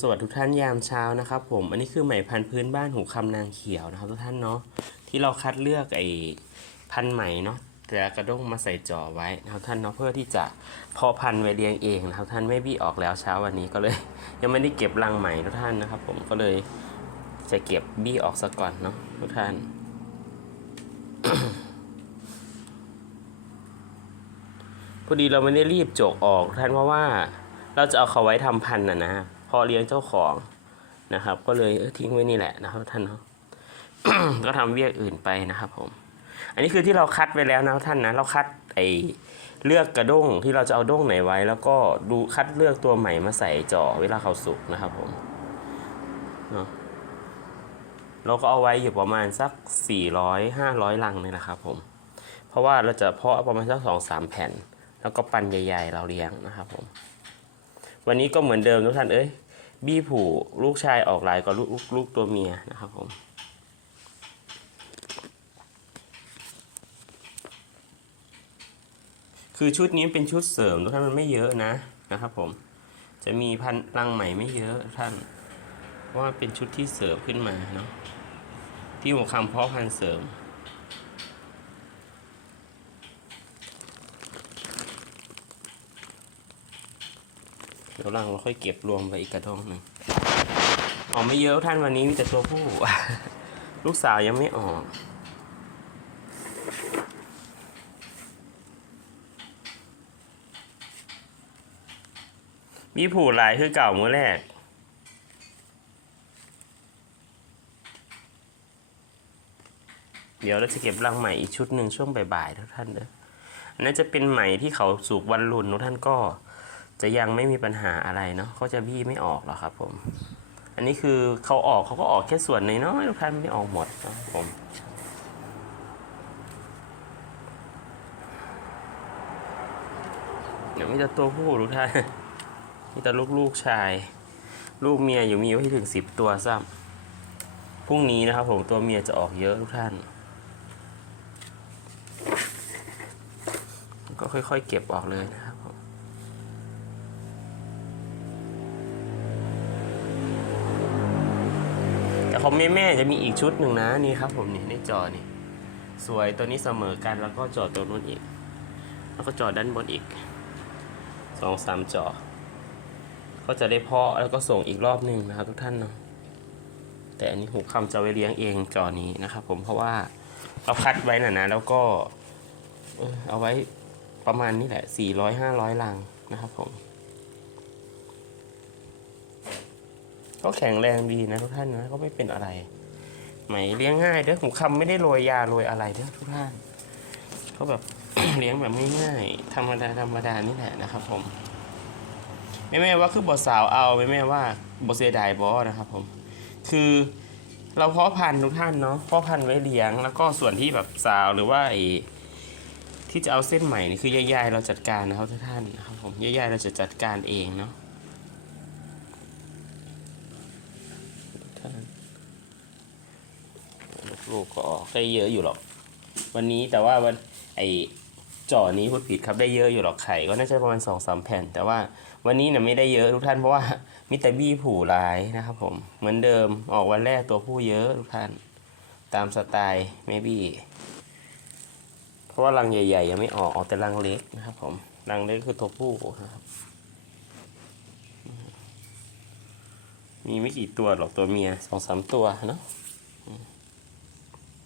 สวัสดีทุกท่านยามเช้านะครับผมอันนี้คือไหมพันธุ์พื้นบ้านหูคำนางเขียวนะครับทุกท่านเนาะที่เราคัดเลือกไอ้พันธุ์ไหมเนาะแต่กระด้งมาใส่จ่อไว้นะครับท่านเนาะเพื่อที่จะเพาะพันธุ์ไว้เลี้ยงเองนะครับท่านไม่บี้ออกแล้วเช้าวันนี้ก็เลย ยังไม่ได้เก็บรังไหมทุกท่านนะครับ ผมก็เลยจะเก็บบี้ออกซะก่อนเนาะทุกท่านพอดีเราไม่ได้รีบจกออกทุกท่านเพราะว่า เราจะเอาเขาไว้ทำพันธุ์นะนะพ อเลี้ยงเจ้าของนะครับ ก็เลยทิ้งไว้นี่แหละนะครับท่านเนาะก็ทำเวียกอื่นไปนะครับผม อันนี้คือที่เราคัดไว้แล้วนะท่านนะเราคัดไอเลือกกระด้งที่เราจะเอาด้งไหนไว้ แล้วก็ดูคัดเลือกตัวใหม่มาใส่จ่อเวลาเขาสุกนะครับผมเนาะเราก็เอาไว้อยู่ประมาณสัก 400 500 ลังนี่แหละครับผม เพราะว่าเราจะเพาะประมาณสักสองสามแผ่น แล้วก็ปันใหญ่ ๆ เราเลี้ยงนะครับผม วันนี้ก็เหมือนเดิมทุกท่านเอ้ย บี้ผูลูกชายออกลายกับลูกลูกลูกตัวเมียนะครับผมคือชุดนี้เป็นชุดเสริมทุกท่านมันไม่เยอะนะนะครับผมจะมีพันรังใหม่ไม่เยอะท่านเพราะว่าเป็นชุดที่เสริมขึ้นมาเนาะที่หัวคำเพาะพันธุ์เสริม ดี๋ยวหลังเราค่อยเก็บรวมไปอีกกระทงหนึ่งออกไม่เยอะท่านวันนี้มีแต่ตัวผู้ ลูกสาวยังไม่ออกมีผูหลายคือเก่าเมื่อแรก เดี๋ยวเราจะเก็บรังใหม่อีกชุดหนึ่งช่วงบ่ายๆทุกท่านเด้ออันนั้นจะเป็นไหม่ที่เขาสูกวันรุ่นทุกท่านก็ จะยังไม่มีปัญหาอะไรเนาะเขาจะบี้ไม่ออกหรอกครับผม อันนี้คือเขาออกเขาก็ออกแค่ส่วนน้อยๆทุกท่านไม่ออกหมดนะครับผมเดี๋ยวมีแต่ตัวผู้ทุกท่านมีแต่ลูกๆชาย ลูกเมียอยู่มีไว้ถึงสิบตัวซ้ำพรุ่งนี้นะครับผมตัวเมียจะออกเยอะทุกท่าน ก็ค่อยๆเก็บออกเลยนะครับ ของแม่แม่ๆจะมีอีกชุดหนึ่งนะนี่ครับ ผมนี่ในจอนี่สวยตัวนี้เสมอกันแล้วก็จอตัวนู้นอีก แล้วก็จอด้านบนอีกสองสามจอก็จะได้เพาะแล้วก็ส่งอีกรอบหนึ่งนะครับ ทุกท่านเนาะแต่อันนี้หูคำจะไว้เลี้ยงเองจอนี้นะครับ ผมเพราะว่าเราคัดไว้น่ะนะแล้วก็เอาไว้ประมาณนี้แหละสี่ร้อยห้าร้อยลังนะครับผม ก็แข็งแรงดีนะทุกท่านนะก็ไม่เป็นอะไรไหมเลี้ยงง่ายเด้อหูคำไม่ได้โรยยาโรยอะไรเด้อทุกท่านเขาแบบเลี้ยงแบบง่ายๆธรรมดาธรรมดานี่แหละนะครับผมไม่แม่ว่าคือบทสาวเอาไม่แม่ว่าบทเสียดายบอนะครับผมคือเราเพาะพันธุ์ทุกท่านเนาะเพาะพันธุ์ไว้เลี้ยง แล้วก็ส่วนที่แบบสาวหรือว่าไอ้ที่จะเอาเส้นใหม่นี่คือยายๆเราจัดการนะครับทุกท่านนะครับผมยายๆเราจะจัดการเองเนาะ ท่าน ลูกก็ออกได้เยอะอยู่หรอก วันนี้แต่ว่าวันไอจ่อนี้พูดผิดครับได้เยอะอยู่หรอกไข่ก็น่าจะประมาณสองสามแผ่น แต่ว่าวันนี้เนี่ยไม่ได้เยอะทุกท่านเพราะว่ามีแต่บี้ผูหลายนะครับผมเหมือนเดิมออกวันแรกตัวผู้เยอะทุกท่าน ตามสไตล์แม่บี้เพราะว่ารังใหญ่ๆยังไม่ออกออกแต่รังเล็กนะครับผมรังเล็กคือตัวผู้ครับมีไม่กี่ตัวหรอกตัวเมียสองสามตัวเนาะ